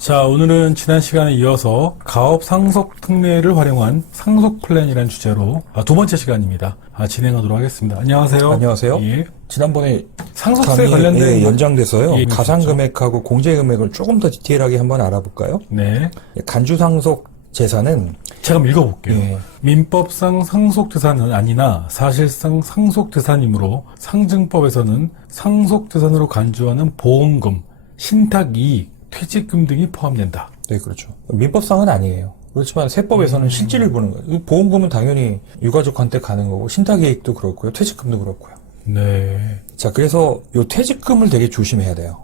자, 오늘은 지난 시간에 이어서 가업 상속 특례를 활용한 상속 플랜이라는 주제로 두 번째 시간입니다. 진행하도록 하겠습니다. 안녕하세요. 안녕하세요. 예. 지난번에 상속세 관련된 연장돼서요. 예, 가산 그렇죠. 금액하고 공제 금액을 조금 더 디테일하게 한번 알아볼까요? 네. 간주 상속 재산은 제가 한번 읽어볼게요. 예. 민법상 상속재산은 아니나 사실상 상속재산이므로 상증법에서는 상속재산으로 간주하는 보험금, 신탁이익, 퇴직금 등이 포함된다. 네, 그렇죠. 민법상은 아니에요. 그렇지만 세법에서는 실질을 보는 거예요. 보험금은 당연히 유가족한테 가는 거고 신탁이익도 그렇고요. 퇴직금도 그렇고요. 네. 자, 그래서 요 퇴직금을 되게 조심해야 돼요.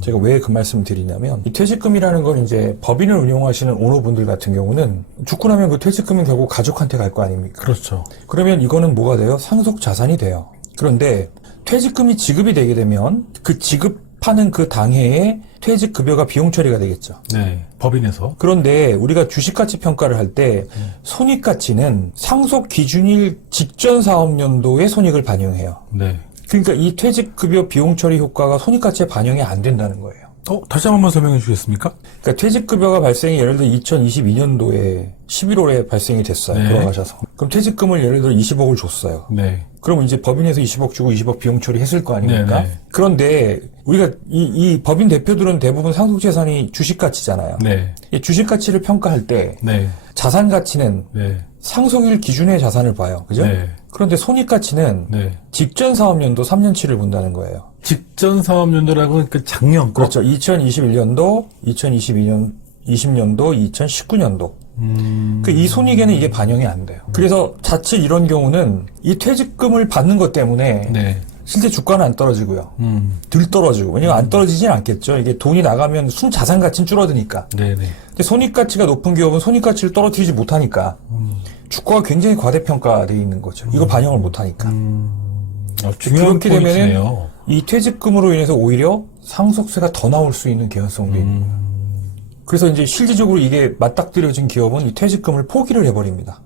제가 왜 그 말씀을 드리냐면 이 퇴직금이라는 건 이제 법인을 운영하시는 오너분들 같은 경우는 죽고 나면 그 퇴직금은 결국 가족한테 갈 거 아닙니까? 그렇죠. 그러면 이거는 뭐가 돼요? 상속 자산이 돼요. 그런데 퇴직금이 지급이 되게 되면 그 지급하는 그 당해에 퇴직급여가 비용 처리가 되겠죠. 네. 법인에서. 그런데 우리가 주식가치 평가를 할 때 손익가치는 상속 기준일 직전 사업연도의 손익을 반영해요. 네. 그러니까 이 퇴직급여 비용 처리 효과가 손익가치에 반영이 안 된다는 거예요. 다시 한번 설명해 주시겠습니까? 그러니까 퇴직급여가 발생이 예를 들어 2022년도에 11월에 발생이 됐어요. 네. 돌아가셔서. 그럼 퇴직금을 예를 들어 20억을 줬어요. 네. 그럼 이제 법인에서 20억 주고 20억 비용 처리했을 거 아닙니까? 네네. 그런데 우리가 이 법인 대표들은 대부분 상속재산이 주식가치잖아요. 네. 이 주식가치를 평가할 때 네. 자산가치는 네. 상속일 기준의 자산을 봐요. 그죠? 네. 그런데 손익가치는 네. 직전 사업연도 3년치를 본다는 거예요. 직전 사업연도라고는 그 작년 거. 그렇죠. 2021년도, 2022년, 20년도, 2019년도. 이 손익에는 이게 반영이 안 돼요. 그래서 자칫 이런 경우는 이 퇴직금을 받는 것 때문에 네. 실제 주가는 안 떨어지고요. 덜 떨어지고. 왜냐면 안 떨어지진 않겠죠. 이게 돈이 나가면 순자산 가치는 줄어드니까. 네네. 근데 손익가치가 높은 기업은 손익가치를 떨어뜨리지 못하니까 주가가 굉장히 과대평가되어 있는 거죠. 이거 반영을 못하니까. 중요한 그렇게 되면은 포인트네요. 이 퇴직금으로 인해서 오히려 상속세가 더 나올 수 있는 개연성도 있는 거예요. 그래서 이제 실질적으로 이게 맞닥뜨려진 기업은 이 퇴직금을 포기를 해버립니다.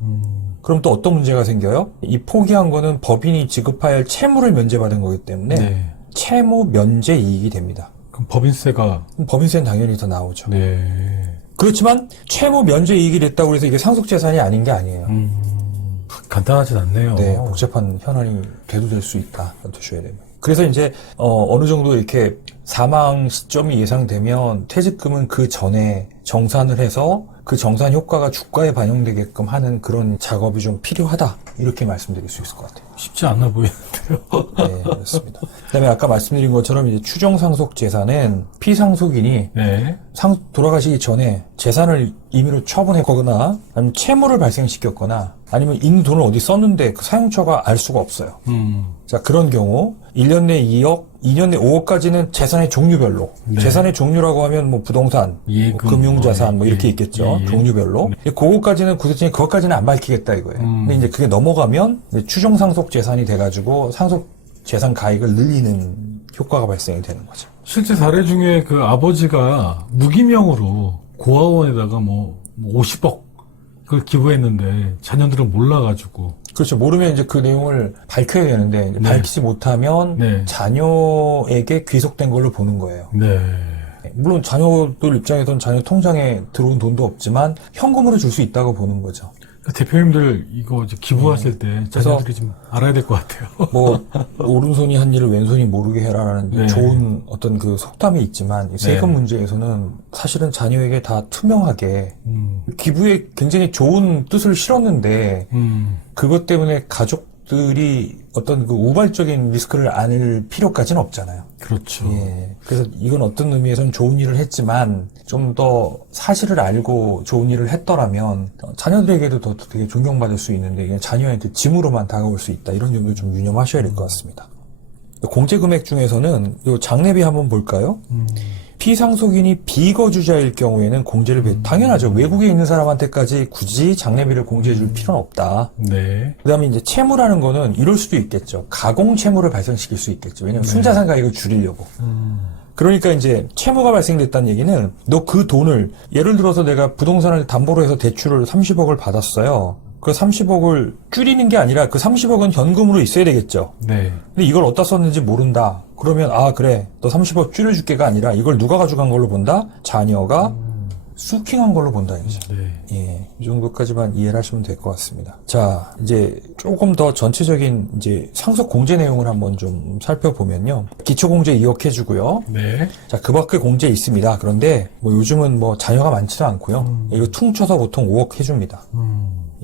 그럼 또 어떤 문제가 생겨요? 이 포기한 거는 법인이 지급할 채무를 면제받은 거기 때문에 네. 채무 면제 이익이 됩니다. 그럼 법인세가. 그럼 법인세는 당연히 더 나오죠. 네. 그렇지만 채무 면제 이익이 됐다고 해서 이게 상속재산이 아닌 게 아니에요. 간단하진 않네요. 네, 복잡한 현안이 대두될 수 있다. 두셔야 됩니다. 그래서 이제 어느 정도 이렇게 사망 시점이 예상되면 퇴직금은 그 전에 정산을 해서 그 정산 효과가 주가에 반영되게끔 하는 그런 작업이 좀 필요하다. 이렇게 말씀드릴 수 있을 것 같아요. 쉽지 않아 보이는데요. 네, 그렇습니다. 그다음에 아까 말씀드린 것처럼 이제 추정 상속 재산은 피상속인이 네. 돌아가시기 전에 재산을 임의로 처분했거나 아니면 채무를 발생시켰거나 아니면 있는 돈을 어디 썼는데 그 사용처가 알 수가 없어요. 자, 그런 경우 1년 내 2억, 2년 내 5억까지는 재산의 종류별로. 네. 재산의 종류라고 하면 뭐 부동산, 예금, 뭐 금융자산 뭐 예, 이렇게 예, 있겠죠. 예, 예. 종류별로. 그거까지는 구체적인 그것까지는 안 밝히겠다 이거예요. 근데 이제 그게 넘어가면 이제 추정 상속 재산이 돼가지고 상속 재산 가액을 늘리는 효과가 발생이 되는 거죠. 실제 사례 중에 그 아버지가 무기명으로 고아원에다가 뭐 50억 그걸 기부했는데 자녀들은 몰라가지고. 그렇죠. 모르면 이제 그 내용을 밝혀야 되는데 네. 밝히지 못하면 네. 자녀에게 귀속된 걸로 보는 거예요. 네. 물론 자녀들 입장에서는 자녀 통장에 들어온 돈도 없지만 현금으로 줄 수 있다고 보는 거죠. 대표님들 이거 이제 기부하실 때 자녀들이 좀 알아야 될 것 같아요. 뭐 오른손이 한 일을 왼손이 모르게 해라라는 네. 좋은 어떤 그 속담이 있지만 이 세금 네. 문제에서는 사실은 자녀에게 다 투명하게 기부에 굉장히 좋은 뜻을 실었는데 그것 때문에 가족들이 어떤 그 우발적인 리스크를 안을 필요까지는 없잖아요. 그렇죠. 예. 그래서 이건 어떤 의미에서는 좋은 일을 했지만 좀 더 사실을 알고 좋은 일을 했더라면 자녀들에게도 더 되게 존경받을 수 있는데 이게 자녀한테 짐으로만 다가올 수 있다. 이런 점도 좀 유념하셔야 될 것 같습니다. 공제 금액 중에서는 요 장례비 한번 볼까요? 피상속인이 비거주자일 경우에는 공제를 당연하죠. 외국에 있는 사람한테까지 굳이 장례비를 공제해 줄 필요는 없다. 네. 그 다음에 이제 채무라는 거는 이럴 수도 있겠죠. 가공 채무를 발생시킬 수 있겠죠. 왜냐면 순자산 가액을 줄이려고. 그러니까 이제 채무가 발생됐다는 얘기는 너 그 돈을 예를 들어서 내가 부동산을 담보로 해서 대출을 30억을 받았어요. 그 30억을 줄이는 게 아니라 그 30억은 현금으로 있어야 되겠죠. 네. 근데 이걸 어디다 썼는지 모른다. 그러면 그래 너 30억 줄여줄게가 아니라 이걸 누가 가져간 걸로 본다? 자녀가 수킹한 걸로 본다 이거죠. 네. 예, 이 정도까지만 이해를 하시면 될 것 같습니다. 자, 이제 조금 더 전체적인 이제 상속 공제 내용을 한번 좀 살펴보면요. 기초 공제 2억 해주고요. 네. 자, 그 밖에 공제 있습니다. 그런데 뭐 요즘은 뭐 자녀가 많지도 않고요. 이거 퉁쳐서 보통 5억 해줍니다.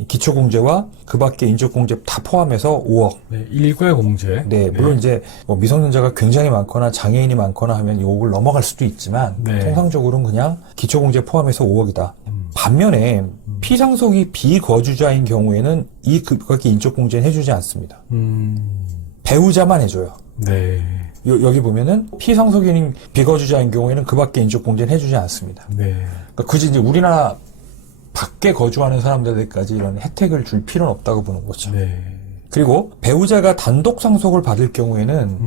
기초 공제와 그 밖에 인적 공제 다 포함해서 5억. 네. 일괄 공제. 네, 물론 이제 뭐 미성년자가 굉장히 많거나 장애인이 많거나 하면 이 5억을 넘어갈 수도 있지만 네. 통상적으로는 그냥 기초 공제 포함해서 5억이다. 반면에 피상속이 비거주자인 경우에는 이 그 밖에 인적 공제는 해주지 않습니다. 배우자만 해줘요. 네. 여기 보면은 피상속인 비거주자인 경우에는 그 밖에 인적 공제는 해주지 않습니다. 네. 그러니까 굳이 이제 우리나라 밖에 거주하는 사람들에게까지 이런 혜택을 줄 필요는 없다고 보는 거죠. 네. 그리고 배우자가 단독 상속을 받을 경우에는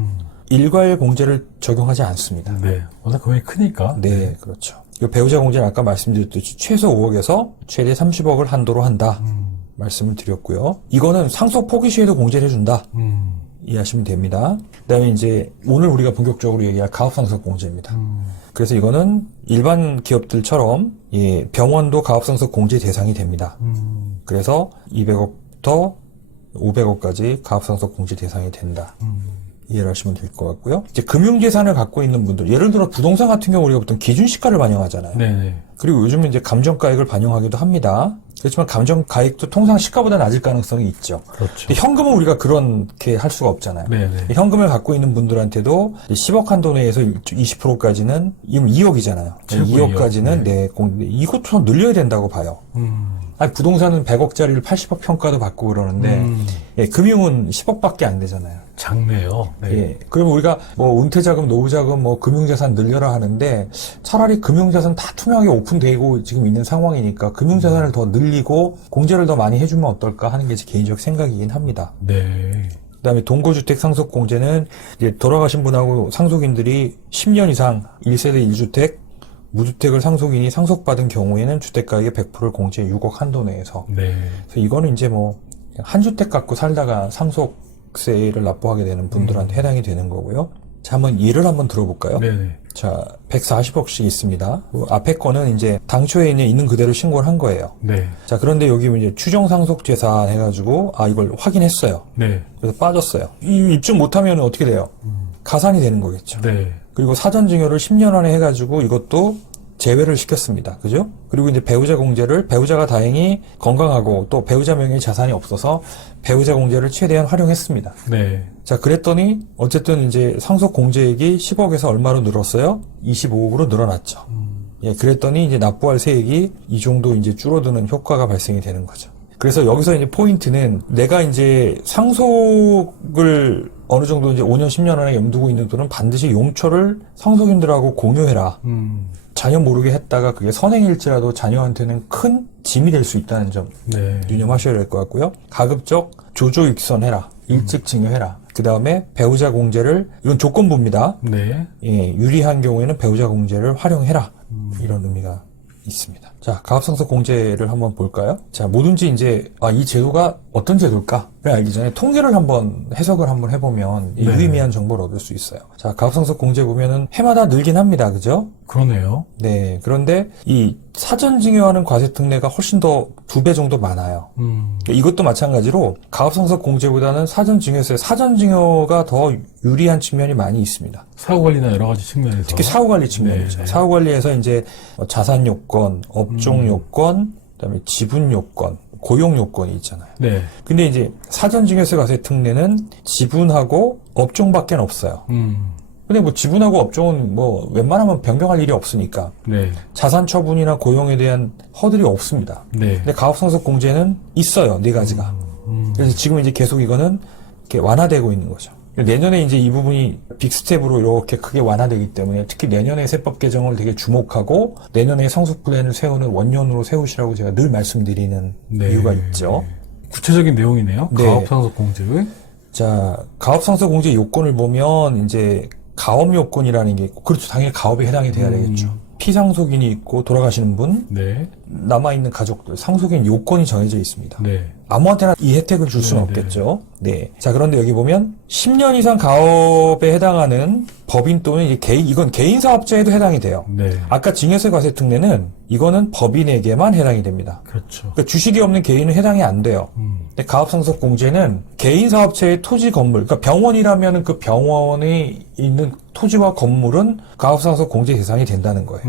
일괄 공제를 적용하지 않습니다. 네. 워낙 금액이 크니까. 네, 그렇죠. 이 배우자 공제는 아까 말씀드렸듯이 최소 5억에서 최대 30억을 한도로 한다. 말씀을 드렸고요. 이거는 상속 포기 시에도 공제를 해준다. 이해하시면 됩니다. 그 다음에 이제 오늘 우리가 본격적으로 얘기할 가업상속 공제입니다. 그래서 이거는 일반 기업들처럼 병원도 가업상속 공제 대상이 됩니다. 그래서 200억부터 500억까지 가업상속 공제 대상이 된다. 이해를 하시면 될 것 같고요. 이제 금융재산을 갖고 있는 분들, 예를 들어 부동산 같은 경우 우리가 보통 기준시가를 반영하잖아요. 네. 그리고 요즘은 이제 감정가액을 반영하기도 합니다. 그렇지만 감정가액도 통상 시가보다 낮을 가능성이 있죠. 그렇죠. 근데 현금은 우리가 그렇게 할 수가 없잖아요. 네. 현금을 갖고 있는 분들한테도 10억 한도 내에서 20%까지는 2억이잖아요. 최고 2억까지는 2억. 네. 이것도 더 늘려야 된다고 봐요. 아니, 부동산은 100억짜리를 80억 평가도 받고 그러는데 금융은 10억밖에 안 되잖아요. 작네요. 네. 예. 그러면 우리가 뭐 은퇴자금, 노후자금, 뭐 금융자산 늘려라 하는데 차라리 금융자산 다 투명하게 오픈되고 지금 있는 상황이니까 금융자산을 더 늘리고 공제를 더 많이 해주면 어떨까 하는 게 제 개인적 생각이긴 합니다. 네. 그다음에 동거주택 상속 공제는 이제 돌아가신 분하고 상속인들이 10년 이상 1세대 1주택 무주택을 상속인이 상속받은 경우에는 주택가액의 100%를 공제 6억 한도 내에서. 네. 그래서 이거는 이제 뭐 한 주택 갖고 살다가 상속세를 납부하게 되는 분들한테 해당이 되는 거고요. 자, 한번 예를 한번 들어볼까요? 네네. 자, 140억씩 있습니다. 그 앞에 거는 이제 당초에 있는 그대로 신고를 한 거예요. 네. 자, 그런데 여기 이제 추정상속재산 해가지고, 이걸 확인했어요. 네. 그래서 빠졌어요. 이 입증 못하면 어떻게 돼요? 가산이 되는 거겠죠. 네. 그리고 사전증여를 10년 안에 해가지고 이것도 제외를 시켰습니다. 그죠? 그리고 이제 배우자 공제를 배우자가 다행히 건강하고 또 배우자 명의의 자산이 없어서 배우자 공제를 최대한 활용했습니다. 네. 자, 그랬더니 어쨌든 이제 상속 공제액이 10억에서 얼마로 늘었어요? 25억으로 늘어났죠. 예, 그랬더니 이제 납부할 세액이 이 정도 이제 줄어드는 효과가 발생이 되는 거죠. 그래서 여기서 이제 포인트는 내가 이제 상속을 어느 정도 이제 5년, 10년 안에 염두고 있는 분은 반드시 용처를 상속인들하고 공유해라. 자녀 모르게 했다가 그게 선행일지라도 자녀한테는 큰 짐이 될 수 있다는 점 네. 유념하셔야 될 것 같고요. 가급적 조조익선해라. 일찍 증여해라. 그 다음에 배우자 공제를, 이건 조건부입니다. 네. 예, 유리한 경우에는 배우자 공제를 활용해라. 이런 의미가 있습니다. 자, 가압상속 공제를 한번 볼까요? 자, 뭐든지 이제 이 제도가 어떤 제도일까를 알기 전에 통계를 한번 해석을 한번 해보면 네. 유의미한 정보를 얻을 수 있어요. 자, 가압상속 공제 보면은 해마다 늘긴 합니다. 그죠? 그러네요. 네. 그런데 이 사전 증여하는 과세 특례가 훨씬 더 2배 정도 많아요. 이것도 마찬가지로 가압상속 공제보다는 사전 증여세, 사전 증여가 더 유리한 측면이 많이 있습니다. 사후 관리나 여러 가지 측면에서. 특히 사후 관리 측면이죠. 네. 사후 관리에서 이제 자산 요건, 업종 요건, 그다음에 지분 요건, 고용 요건이 있잖아요. 네. 근데 이제 사전 증여세 과세 특례는 지분하고 업종밖에 없어요. 근데 뭐 지분하고 업종은 뭐 웬만하면 변경할 일이 없으니까 네. 자산 처분이나 고용에 대한 허들이 없습니다. 네. 근데 가압상속 공제는 있어요. 네 가지가. 그래서 지금 이제 계속 이거는 이렇게 완화되고 있는 거죠. 내년에 이제 이 부분이 빅스텝으로 이렇게 크게 완화되기 때문에 특히 내년에 세법 개정을 되게 주목하고 내년에 상속 플랜을 세우는 원년으로 세우시라고 제가 늘 말씀드리는 네. 이유가 있죠. 구체적인 내용이네요. 네. 가압상속 공제의. 자, 가압상속 공제 요건을 보면 이제 가업 요건이라는 게 있고, 그렇죠. 당연히 가업에 해당이 돼야 되겠죠. 피상속인이 있고 돌아가시는 분, 네. 남아있는 가족들, 상속인 요건이 정해져 있습니다. 네. 아무한테나 이 혜택을 줄 수는 네, 네. 없겠죠. 네. 자, 그런데 여기 보면 10년 이상 가업에 해당하는 법인 또는 이제 이건 개인 사업자에도 해당이 돼요. 네. 아까 증여세 과세 특례는 이거는 법인에게만 해당이 됩니다. 그렇죠. 그러니까 주식이 없는 개인은 해당이 안 돼요. 근데 가업상속 공제는 개인 사업체의 토지 건물, 그러니까 병원이라면 그 병원에 있는 토지와 건물은 가업상속 공제 대상이 된다는 거예요.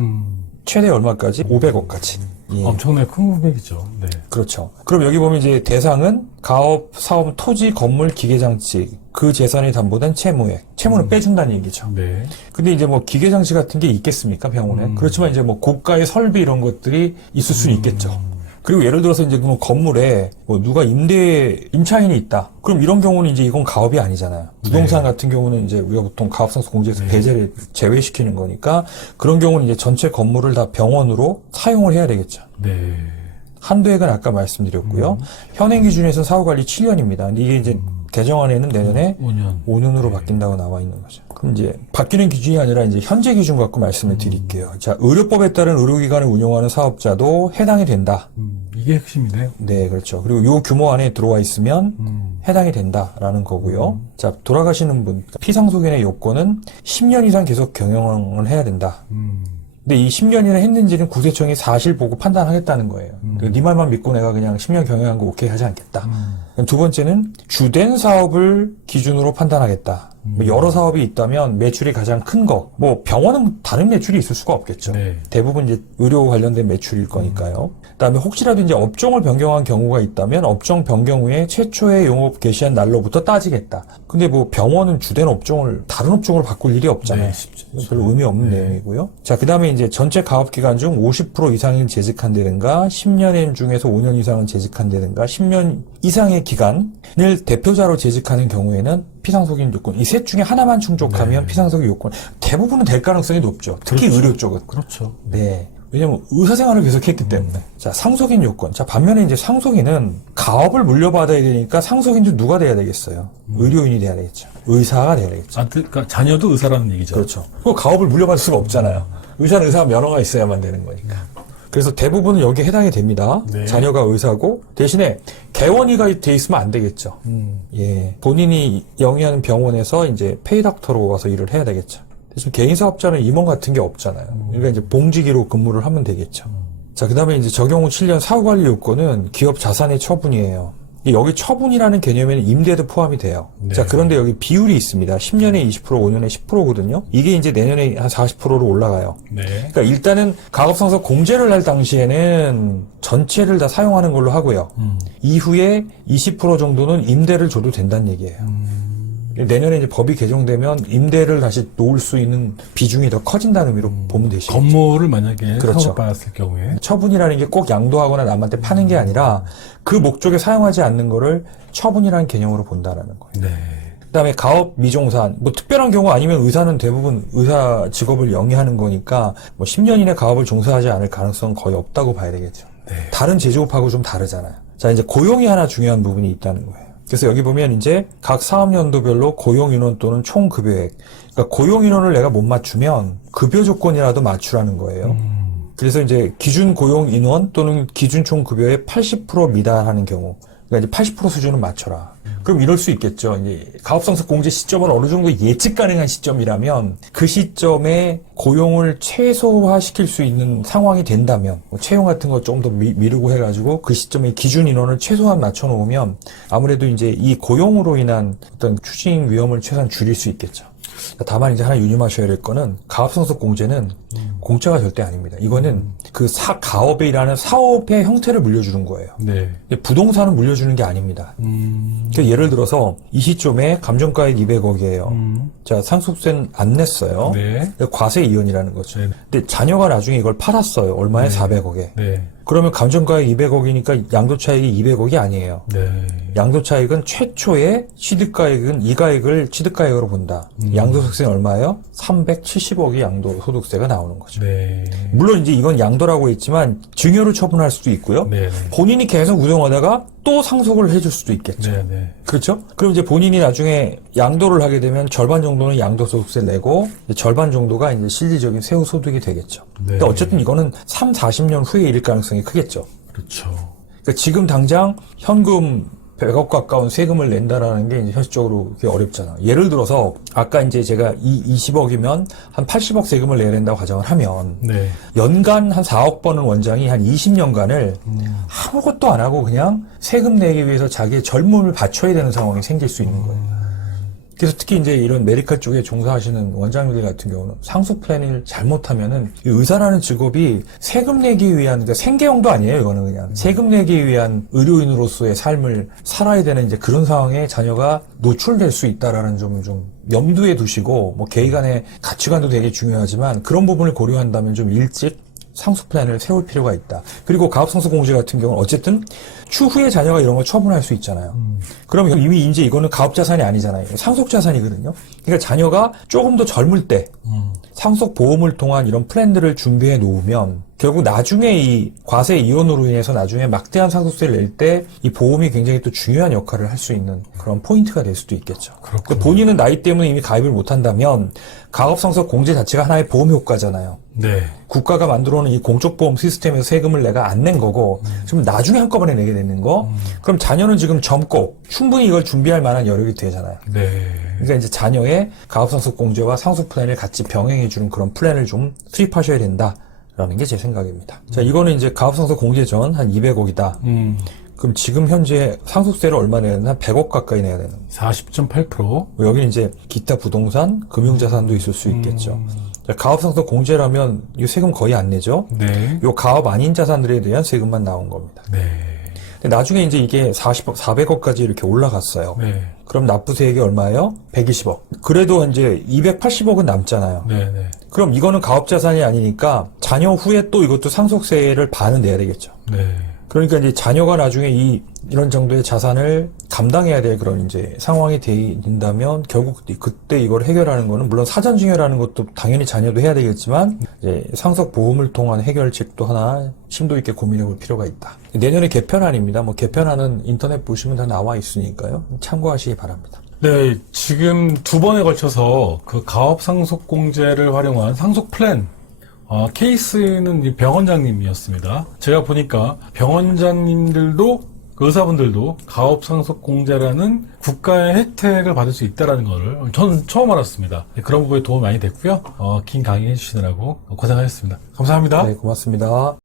최대 얼마까지? 500억까지. 예. 엄청나게 큰 금액이죠. 네. 그렇죠. 그럼 여기 보면 이제 대상은 가업, 사업, 토지, 건물, 기계장치, 그 재산이 담보된 채무액. 채무는 빼준다는 얘기죠. 네. 근데 이제 뭐 기계장치 같은 게 있겠습니까, 병원에? 그렇지만 이제 뭐 고가의 설비 이런 것들이 있을 수 있겠죠. 그리고 예를 들어서 이제 그 건물에 뭐 누가 임차인이 있다. 그럼 이런 경우는 이제 이건 가업이 아니잖아요. 부동산 같은 경우는 이제 우리가 보통 가업상속 공제에서 배제를 제외시키는 거니까 그런 경우는 이제 전체 건물을 다 병원으로 사용을 해야 되겠죠. 네. 한도액은 아까 말씀드렸고요. 현행 기준에서 사후관리 7년입니다. 근데 이게 이제 개정안에는 내년에 5년으로 바뀐다고 나와 있는 거죠. 그럼 이제 바뀌는 기준이 아니라 이제 현재 기준 갖고 말씀을 드릴게요. 자, 의료법에 따른 의료기관을 운영하는 사업자도 해당이 된다. 이게 핵심이네요. 네, 그렇죠. 그리고 요 규모 안에 들어와 있으면 해당이 된다라는 거고요. 자, 돌아가시는 분, 피상속인의 요건은 10년 이상 계속 경영을 해야 된다. 근데 이 10년이나 했는지는 구세청이 사실 보고 판단하겠다는 거예요. 네 말만 믿고 내가 그냥 10년 경영한 거 오케이 하지 않겠다. 두 번째는 주된 사업을 기준으로 판단하겠다. 뭐 여러 사업이 있다면 매출이 가장 큰 거. 뭐 병원은 다른 매출이 있을 수가 없겠죠. 네. 대부분 이제 의료 관련된 매출일 거니까요. 그다음에 혹시라도 이제 업종을 변경한 경우가 있다면 업종 변경 후에 최초의 용업 개시한 날로부터 따지겠다. 근데 뭐 병원은 주된 업종을 다른 업종으로 바꿀 일이 없잖아요. 네, 별로 의미 없는 내용이고요. 자, 그다음에 이제 전체 가업 기간 중 50% 이상을 재직한다든가 10년 중에서 5년 이상은 재직한다든가 10년 이상의 기간을 대표자로 재직하는 경우에는 피상속인 요건 이 셋 중에 하나만 충족하면 피상속인 요건 대부분은 될 가능성이 높죠. 특히 그렇죠. 의료 쪽은. 그렇죠. 네. 왜냐면 의사 생활을 계속 했기 때문에. 자, 상속인 요건. 자, 반면에 이제 상속인은 가업을 물려받아야 되니까 상속인도 누가 돼야 되겠어요? 의료인이 돼야 되겠죠. 의사가 돼야 되겠죠. 그러니까 자녀도 의사라는 얘기죠. 그렇죠. 그 가업을 물려받을 수가 없잖아요. 의사는 의사 면허가 있어야만 되는 거니까. 그래서 대부분은 여기에 해당이 됩니다. 네. 자녀가 의사고 대신에 개원이가 돼 있으면 안 되겠죠. 예. 본인이 영위하는 병원에서 이제 페이닥터로 가서 일을 해야 되겠죠. 대신 개인 사업자는 임원 같은 게 없잖아요. 그러니까 이제 봉지기로 근무를 하면 되겠죠. 자, 그다음에 이제 적용 후 7년 사후관리 요건은 기업 자산의 처분이에요. 여기 처분이라는 개념에는 임대도 포함이 돼요. 네. 자, 그런데 여기 비율이 있습니다. 10년에 20%, 5년에 10%거든요. 이게 이제 내년에 한 40%로 올라가요. 네. 그러니까 일단은 가업상속 공제를 할 당시에는 전체를 다 사용하는 걸로 하고요. 이후에 20% 정도는 임대를 줘도 된다는 얘기예요. 내년에 이제 법이 개정되면 임대를 다시 놓을 수 있는 비중이 더 커진다는 의미로 보면 되시죠. 건물을 만약에 그렇죠. 상속받았을 경우에 처분이라는 게 꼭 양도하거나 남한테 파는 게 아니라 그 목적에 사용하지 않는 거를 처분이라는 개념으로 본다라는 거예요. 네. 그다음에 가업 미종산, 뭐 특별한 경우 아니면 의사는 대부분 의사 직업을 영위하는 거니까 뭐 10년 이내 가업을 종사하지 않을 가능성은 거의 없다고 봐야 되겠죠. 네. 다른 제조업하고 좀 다르잖아요. 자, 이제 고용이 하나 중요한 부분이 있다는 거예요. 그래서 여기 보면 이제 각 사업연도별로 고용인원 또는 총급여액. 그러니까 고용인원을 내가 못 맞추면 급여 조건이라도 맞추라는 거예요. 그래서 이제 기준 고용인원 또는 기준 총급여의 80% 미달하는 경우. 그러니까 이제 80% 수준은 맞춰라. 그럼 이럴 수 있겠죠. 이제 가업상속 공제 시점은 어느 정도 예측 가능한 시점이라면 그 시점에 고용을 최소화시킬 수 있는 상황이 된다면 뭐 채용 같은 거 좀 더 미루고 해가지고 그 시점에 기준 인원을 최소한 맞춰놓으면 아무래도 이제 이 고용으로 인한 어떤 추징 위험을 최소한 줄일 수 있겠죠. 다만 이제 하나 유념하셔야 될 거는 가업상속 공제는 공짜가 절대 아닙니다. 이거는 그 가업에 일하는 사업의 형태를 물려주는 거예요. 네. 부동산은 물려주는 게 아닙니다. 그러니까 예를 들어서 이 시점에 감정가액 200억이에요. 자, 상속세는 안 냈어요. 네. 과세 이연이라는 거죠. 네. 근데 자녀가 나중에 이걸 팔았어요. 얼마에? 400억에. 네. 그러면 감정가액 200억이니까 양도차익이 200억이 아니에요. 네. 양도차익은 최초의 취득가액은 이 가액을 취득가액으로 본다. 양도소득세는 얼마예요? 370억이 양도소득세가 나오는 거죠. 네. 물론 이제 이건 양도라고 했지만 증여로 처분할 수도 있고요. 네. 본인이 계속 운영하다가 또 상속을 해줄 수도 있겠죠. 네. 네. 그렇죠? 그럼 이제 본인이 나중에 양도를 하게 되면 절반 정도는 양도소득세를 내고 절반 정도가 이제 실질적인 세후소득이 되겠죠. 네. 근데 어쨌든 이거는 40년 후에 일일 가능성이 크겠죠. 그렇죠. 그러니까 지금 당장 현금 100억 가까운 세금을 낸다라는 게 이제 현실적으로 그게 어렵잖아. 예를 들어서 아까 이제 제가 20억이면 한 80억 세금을 내야 된다고 가정을 하면 네. 연간 한 4억 버는 원장이 한 20년간을 아무것도 안 하고 그냥 세금 내기 위해서 자기의 젊음을 바쳐야 되는 상황이 생길 수 있는 거예요. 그래서 특히 이제 이런 메디컬 쪽에 종사하시는 원장님들 같은 경우는 상속 플랜을 잘못하면은 이 의사라는 직업이 세금 내기 위한, 그러니까 생계형도 아니에요, 이거는 그냥. 세금 내기 위한 의료인으로서의 삶을 살아야 되는 이제 그런 상황에 자녀가 노출될 수 있다라는 점을 좀 염두에 두시고, 뭐 개인 간의 가치관도 되게 중요하지만 그런 부분을 고려한다면 좀 일찍 상속 플랜을 세울 필요가 있다. 그리고 가업상속 공제 같은 경우는 어쨌든 추후에 자녀가 이런 걸 처분할 수 있잖아요. 그러면 이미 이제 이거는 가업자산이 아니잖아요. 상속자산이거든요. 그러니까 자녀가 조금 더 젊을 때 상속 보험을 통한 이런 플랜들을 준비해 놓으면 결국 나중에 이 과세 이혼으로 인해서 나중에 막대한 상속세를 낼 때 이 보험이 굉장히 또 중요한 역할을 할 수 있는 그런 포인트가 될 수도 있겠죠. 그러니까 본인은 나이 때문에 이미 가입을 못 한다면 가업상속 공제 자체가 하나의 보험 효과잖아요. 네. 국가가 만들어 놓은 이 공적보험 시스템에서 세금을 내가 안 낸 거고 지금 나중에 한꺼번에 내게 되는 거. 그럼 자녀는 지금 젊고 충분히 이걸 준비할 만한 여력이 되잖아요. 네. 그러니까 이제 자녀의 가업상속 공제와 상속 플랜을 같이 병행해 주는 그런 플랜을 좀 수립하셔야 된다라는 게 제 생각입니다. 자, 이거는 이제 가업상속 공제 전 한 200억이다. 그럼 지금 현재 상속세를 얼마 내야 되나? 100억 가까이 내야 되는. 40.8%. 여기는 이제 기타 부동산, 금융자산도 있을 수 있겠죠. 가업상속 공제라면 이 세금 거의 안 내죠. 네. 요 가업 아닌 자산들에 대한 세금만 나온 겁니다. 네. 근데 나중에 이제 이게 400억까지 이렇게 올라갔어요. 네. 그럼 납부세액이 얼마예요? 120억. 그래도 이제 280억은 남잖아요. 네. 네. 그럼 이거는 가업자산이 아니니까 자녀 후에 또 이것도 상속세를 반은 내야 되겠죠. 네. 그러니까 이제 자녀가 나중에 이런 정도의 자산을 감당해야 될 그런 이제 상황이 된다면 결국 그때 이걸 해결하는 거는 물론 사전 증여라는 것도 당연히 자녀도 해야 되겠지만 이제 상속 보험을 통한 해결책도 하나 심도 있게 고민해 볼 필요가 있다. 내년에 개편안입니다. 뭐 개편안은 인터넷 보시면 다 나와 있으니까요. 참고하시기 바랍니다. 네, 지금 두 번에 걸쳐서 그 가업 상속 공제를 활용한 상속 플랜 케이스는 이 병원장님이었습니다. 제가 보니까 병원장님들도 의사분들도 가업 상속 공제라는 국가의 혜택을 받을 수 있다는 거를 저는 처음 알았습니다. 그런 부분에 도움이 많이 됐고요. 긴 강의 해주시느라고 고생하셨습니다. 감사합니다. 네, 고맙습니다.